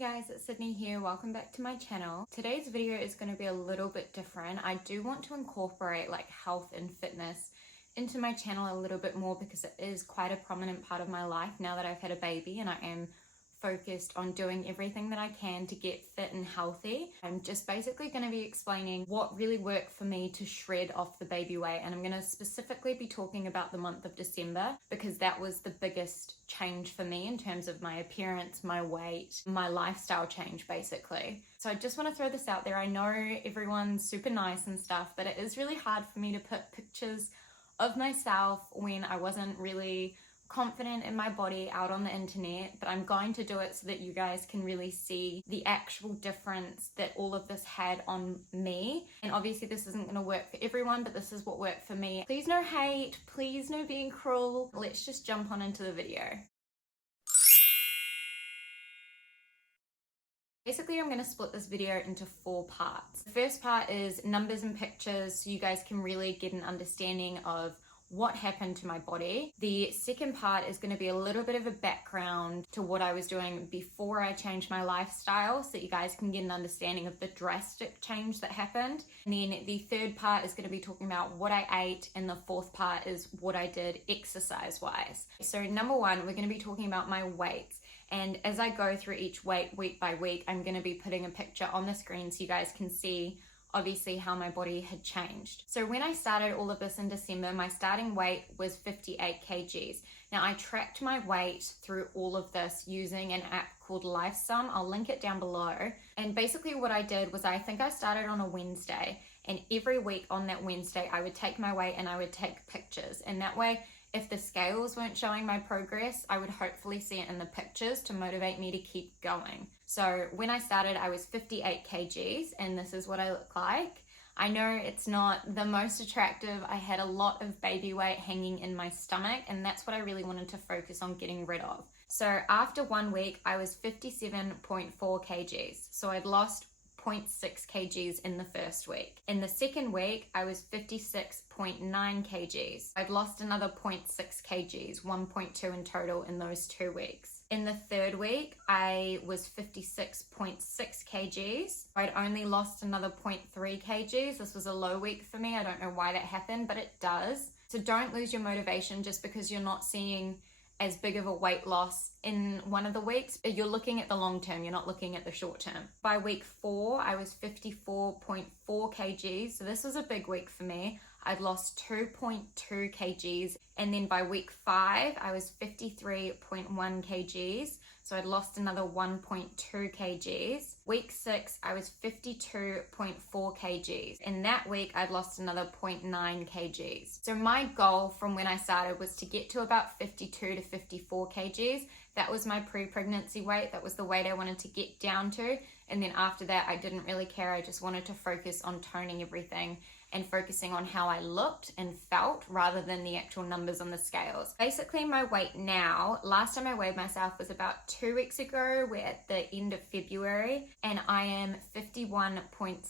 guys, it's Sydney here. Welcome back to my channel. Today's video is going to be a little bit different. I do want to incorporate like health and fitness into my channel a little bit more because it is quite a prominent part of my life now that I've had a baby and I am focused on doing everything that I can to get fit and healthy. I'm just basically going to be explaining what really worked for me to shred off the baby weight, and I'm going to specifically be talking about the month of December because that was the biggest change for me in terms of my appearance, my weight, my lifestyle change basically. So I just want to throw this out there. I know everyone's super nice and stuff, but it is really hard for me to put pictures of myself when I wasn't really confident in my body out on the internet, but I'm going to do it so that you guys can really see the actual difference that all of this had on me. And obviously this isn't going to work for everyone, but this is what worked for me. Please no hate, please no being cruel. Let's just jump on into the video. Basically, I'm going to split this video into 4 parts. The first part is numbers and pictures so you guys can really get an understanding of what happened to my body. The second part is going to be a little bit of a background to what I was doing before I changed my lifestyle so that you guys can get an understanding of the drastic change that happened. And then the third part is going to be talking about what I ate, and the fourth part is what I did exercise wise. So number 1, we're going to be talking about my weights. And as I go through each weight week by week, I'm going to be putting a picture on the screen so you guys can see obviously how my body had changed. So when I started all of this in December, my starting weight was 58 kgs. Now I tracked my weight through all of this using an app called LifeSum. I'll link it down below. And basically what I did was I think I started on a Wednesday, and every week on that Wednesday I would take my weight and I would take pictures. And that way, if the scales weren't showing my progress, I would hopefully see it in the pictures to motivate me to keep going. So when I started, I was 58 kgs, and this is what I look like. I know it's not the most attractive. I had a lot of baby weight hanging in my stomach, and that's what I really wanted to focus on getting rid of. So after 1 week, I was 57.4 kgs. So I'd lost 0.6 kgs in the first week. In the second week, I was 56.9 kgs. I'd lost another 0.6 kgs, 1.2 in total in those 2 weeks. In the third week, I was 56.6 kgs. I'd only lost another 0.3 kgs. This was a low week for me. I don't know why that happened, but it does. So don't lose your motivation just because you're not seeing as big of a weight loss in one of the weeks. You're looking at the long term, you're not looking at the short term. By week 4, I was 54.4 kgs. So this was a big week for me. I'd lost 2.2 kgs. And then by week 5, I was 53.1 kgs. So I'd lost another 1.2 kgs. Week 6, I was 52.4 kgs. In that week, I'd lost another 0.9 kgs. So my goal from when I started was to get to about 52 to 54 kgs. That was my pre-pregnancy weight. That was the weight I wanted to get down to. And then after that, I didn't really care. I just wanted to focus on toning everything and focusing on how I looked and felt rather than the actual numbers on the scales. Basically, my weight now, last time I weighed myself was about 2 weeks ago. We're at the end of February, and I am 51.6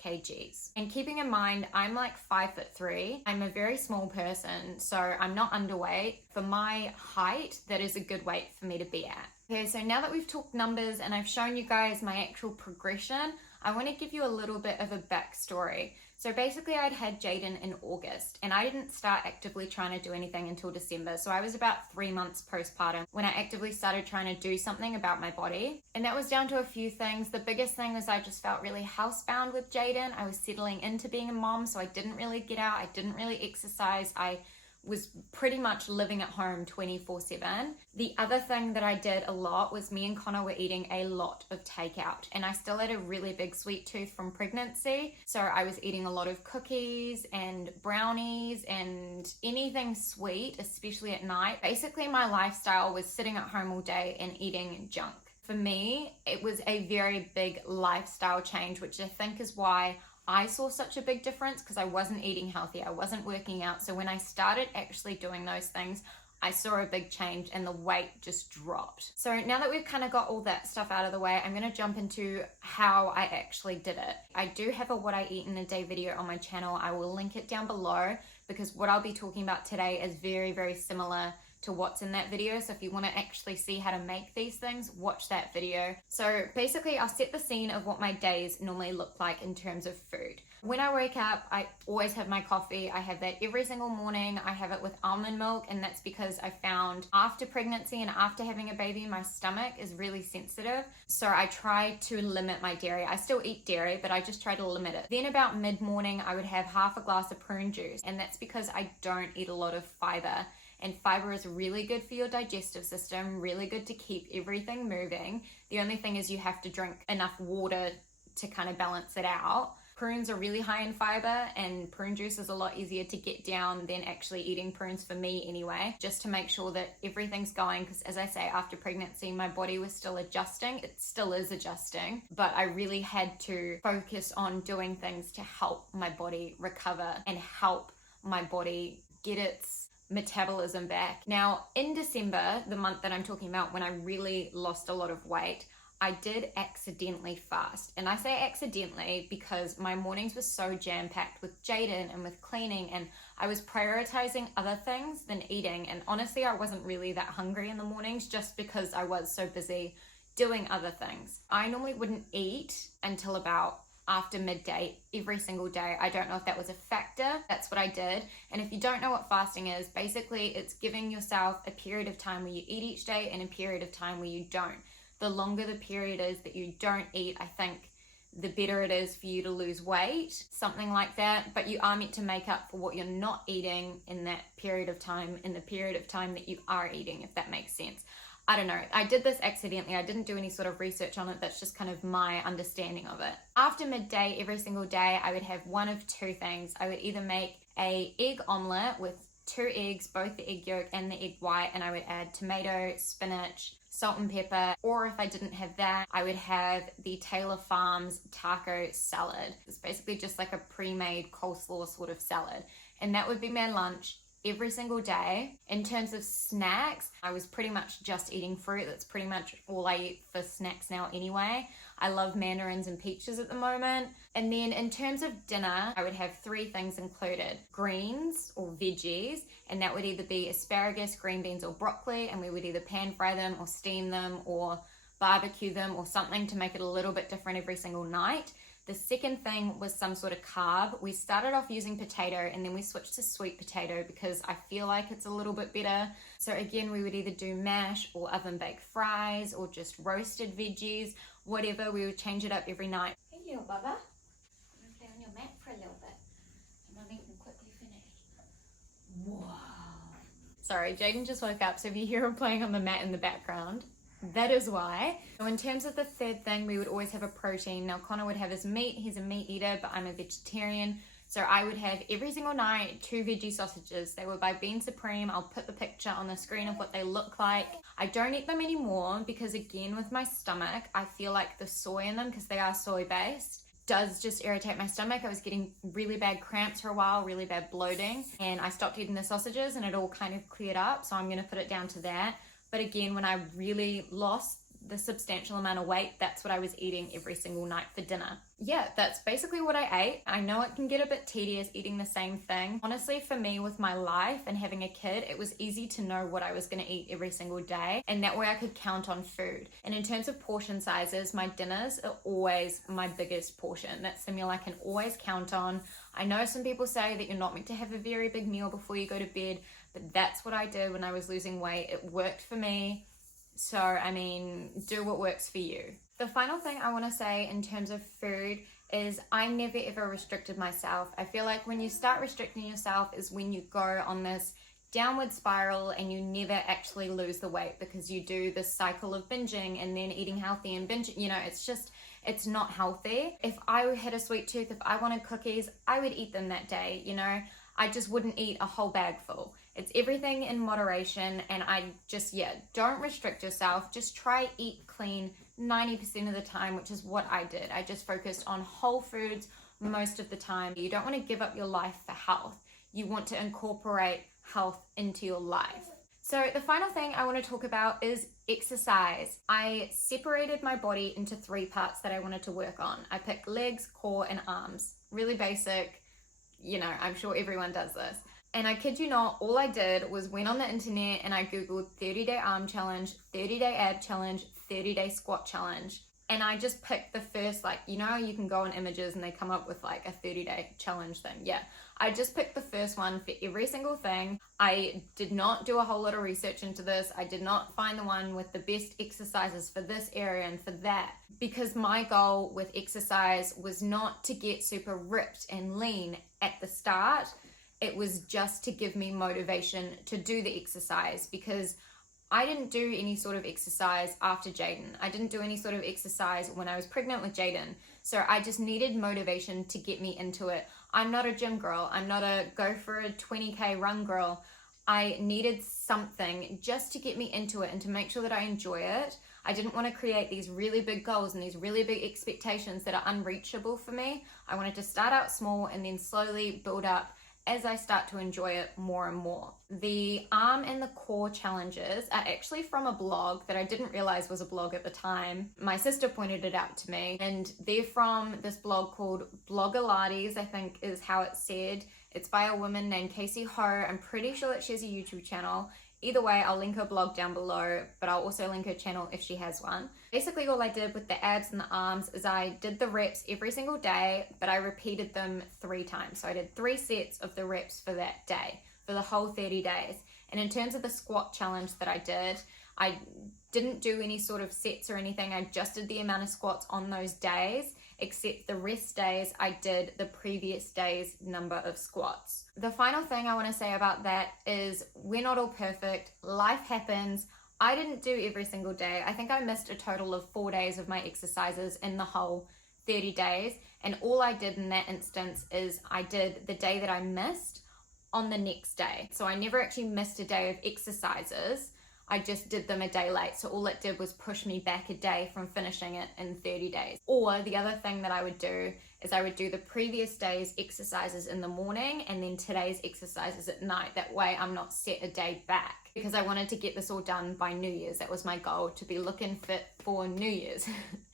kgs. And keeping in mind, I'm like 5'3". I'm a very small person, so I'm not underweight. For my height, that is a good weight for me to be at. Okay, so now that we've talked numbers and I've shown you guys my actual progression, I want to give you a little bit of a backstory. So basically I'd had Jaden in August, and I didn't start actively trying to do anything until December. So I was about 3 months postpartum when I actively started trying to do something about my body. And that was down to a few things. The biggest thing was I just felt really housebound with Jaden. I was settling into being a mom, so I didn't really get out. I didn't really exercise. I was pretty much living at home 24/7. The other thing that I did a lot was me and Connor were eating a lot of takeout, and I still had a really big sweet tooth from pregnancy. So I was eating a lot of cookies and brownies and anything sweet, especially at night. Basically, my lifestyle was sitting at home all day and eating junk. For me, it was a very big lifestyle change, which I think is why I saw such a big difference, because I wasn't eating healthy, I wasn't working out. So when I started actually doing those things, I saw a big change and the weight just dropped. So now that we've kind of got all that stuff out of the way, I'm going to jump into how I actually did it. I do have a what I eat in a day video on my channel. I will link it down below because what I'll be talking about today is very, very similar to what's in that video. So if you want to actually see how to make these things, watch that video. So basically I'll set the scene of what my days normally look like in terms of food. When I wake up, I always have my coffee. I have that every single morning. I have it with almond milk, and that's because I found after pregnancy and after having a baby, my stomach is really sensitive. So I try to limit my dairy. I still eat dairy, but I just try to limit it. Then about mid-morning, I would have half a glass of prune juice, and that's because I don't eat a lot of fiber. And fiber is really good for your digestive system, really good to keep everything moving. The only thing is you have to drink enough water to kind of balance it out. Prunes are really high in fiber, and prune juice is a lot easier to get down than actually eating prunes for me anyway, just to make sure that everything's going, because as I say, after pregnancy, my body was still adjusting. It still is adjusting, but I really had to focus on doing things to help my body recover and help my body get its metabolism back. Now, in December, the month that I'm talking about when I really lost a lot of weight, I did accidentally fast. And I say accidentally because my mornings were so jam-packed with Jaden and with cleaning, and I was prioritizing other things than eating. And honestly, I wasn't really that hungry in the mornings just because I was so busy doing other things. I normally wouldn't eat until about after midday every single day. I don't know if that was a factor. That's what I did. And if you don't know what fasting is, basically it's giving yourself a period of time where you eat each day and a period of time where you don't. The longer the period is that you don't eat, I think the better it is for you to lose weight, something like that. But you are meant to make up for what you're not eating in that period of time, in the period of time that you are eating, if that makes sense. I don't know. I did this accidentally. I didn't do any sort of research on it. That's just kind of my understanding of it. After midday, every single day, I would have one of two things. I would either make an egg omelette with 2 eggs, both the egg yolk and the egg white, and I would add tomato, spinach, salt and pepper, or if I didn't have that, I would have the Taylor Farms taco salad. It's basically just like a pre-made coleslaw sort of salad, and that would be my lunch every single day. In terms of snacks, I was pretty much just eating fruit. That's pretty much all I eat for snacks now anyway. I love mandarins and peaches at the moment. And then in terms of dinner, I would have 3 things included: greens or veggies, and that would either be asparagus, green beans, or broccoli, and we would either pan fry them or steam them or barbecue them or something to make it a little bit different every single night. The second thing was some sort of carb. We started off using potato and then we switched to sweet potato because I feel like it's a little bit better. So again, we would either do mash or oven baked fries or just roasted veggies, whatever. We would change it up every night. Hey little bubba, I'm gonna play on your mat for a little bit and then we can quickly finish. Wow. Sorry, Jaden just woke up, so if you hear him playing on the mat in the background, that is why. So in terms of the third thing, we would always have a protein. Now Connor would have his meat. He's a meat eater, but I'm a vegetarian. So I would have every single night 2 veggie sausages. They were by Bean Supreme. I'll put the picture on the screen of what they look like. I don't eat them anymore because again, with my stomach, I feel like the soy in them, because they are soy based, does just irritate my stomach. I was getting really bad cramps for a while, really bad bloating, and I stopped eating the sausages and it all kind of cleared up. So I'm gonna put it down to that. But again, when I really lost the substantial amount of weight, that's what I was eating every single night for dinner. Yeah, that's basically what I ate. I know it can get a bit tedious eating the same thing. Honestly, for me with my life and having a kid, it was easy to know what I was going to eat every single day, and that way I could count on food. And in terms of portion sizes, my dinners are always my biggest portion. That's the meal I can always count on. I know some people say that you're not meant to have a very big meal before you go to bed, but that's what I did when I was losing weight. It worked for me. So, I mean, do what works for you. The final thing I want to say in terms of food is I never ever restricted myself. I feel like when you start restricting yourself is when you go on this downward spiral and you never actually lose the weight, because you do this cycle of binging and then eating healthy and binging. You know, it's not healthy. If I had a sweet tooth, if I wanted cookies, I would eat them that day, you know. I just wouldn't eat a whole bag full. It's everything in moderation, and I just, don't restrict yourself. Just try eat clean 90% of the time, which is what I did. I just focused on whole foods most of the time. You don't want to give up your life for health. You want to incorporate health into your life. So the final thing I want to talk about is exercise. I separated my body into 3 parts that I wanted to work on. I picked legs, core, and arms. Really basic. You know, I'm sure everyone does this. And I kid you not, all I did was went on the internet and I Googled 30-day arm challenge, 30-day ab challenge, 30-day squat challenge. And I just picked the first, like, you know, you can go on images and they come up with like a 30-day challenge thing. Yeah, I just picked the first one for every single thing. I did not do a whole lot of research into this. I did not find the one with the best exercises for this area and for that, because my goal with exercise was not to get super ripped and lean at the start. It was just to give me motivation to do the exercise, because I didn't do any sort of exercise after Jaden. I didn't do any sort of exercise when I was pregnant with Jaden. So I just needed motivation to get me into it. I'm not a gym girl. I'm not a go for a 20K run girl. I needed something just to get me into it and to make sure that I enjoy it. I didn't want to create these really big goals and these really big expectations that are unreachable for me. I wanted to start out small and then slowly build up as I start to enjoy it more and more. The arm and the core challenges are actually from a blog that I didn't realize was a blog at the time. My sister pointed it out to me, and they're from this blog called Blogilates, I think is how it's said. It's by a woman named Cassey. I'm pretty sure that she has a YouTube channel. Either way, I'll link her blog down below, but I'll also link her channel if she has one. Basically, all I did with the abs and the arms is I did the reps every single day, but I repeated them 3 times. So I did 3 sets of the reps for that day, for the whole 30 days. And in terms of the squat challenge that I didn't do any sort of sets or anything. I just did the amount of squats on those days, except the rest days I did the previous day's number of squats. The final thing I want to say about that is we're not all perfect. Life happens. I didn't do every single day. I think I missed a total of 4 days of my exercises in the whole 30 days. And all I did in that instance is I did the day that I missed on the next day. So I never actually missed a day of exercises. I just did them a day late. So all it did was push me back a day from finishing it in 30 days. Or the other thing that I would do is I would do the previous day's exercises in the morning and then today's exercises at night. That way I'm not set a day back, because I wanted to get this all done by New Year's. That was my goal, to be looking fit for New Year's.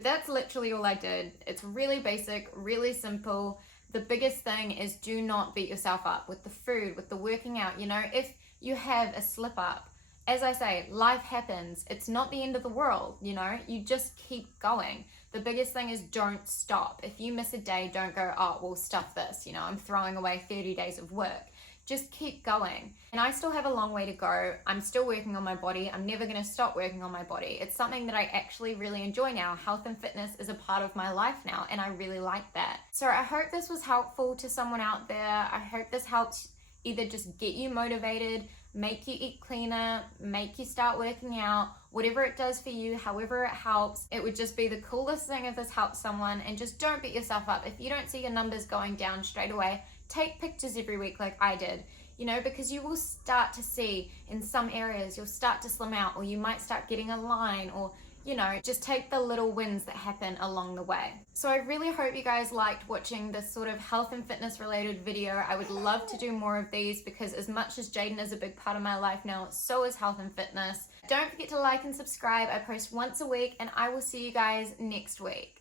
That's literally all I did. It's really basic, really simple. The biggest thing is do not beat yourself up with the food, with the working out. You know, if you have a slip up, as I say, life happens. It's not the end of the world, you know, you just keep going. The biggest thing is don't stop. If you miss a day, don't go, oh, well, stuff this, you know, I'm throwing away 30 days of work. Just keep going. And I still have a long way to go. I'm still working on my body. I'm never going to stop working on my body. It's something that I actually really enjoy now. Health and fitness is a part of my life now, and I really like that. So I hope this was helpful to someone out there. I hope this helps either just get you motivated, make you eat cleaner, make you start working out, whatever it does for you, however it helps. It would just be the coolest thing if this helps someone. And just don't beat yourself up. If you don't see your numbers going down straight away, take pictures every week like I did, you know, because you will start to see in some areas, you'll start to slim out, or you might start getting a line, or you know, just take the little wins that happen along the way. So I really hope you guys liked watching this sort of health and fitness related video. I would love to do more of these, because as much as Jaden is a big part of my life now, so is health and fitness. Don't forget to like and subscribe. I post once a week, and I will see you guys next week.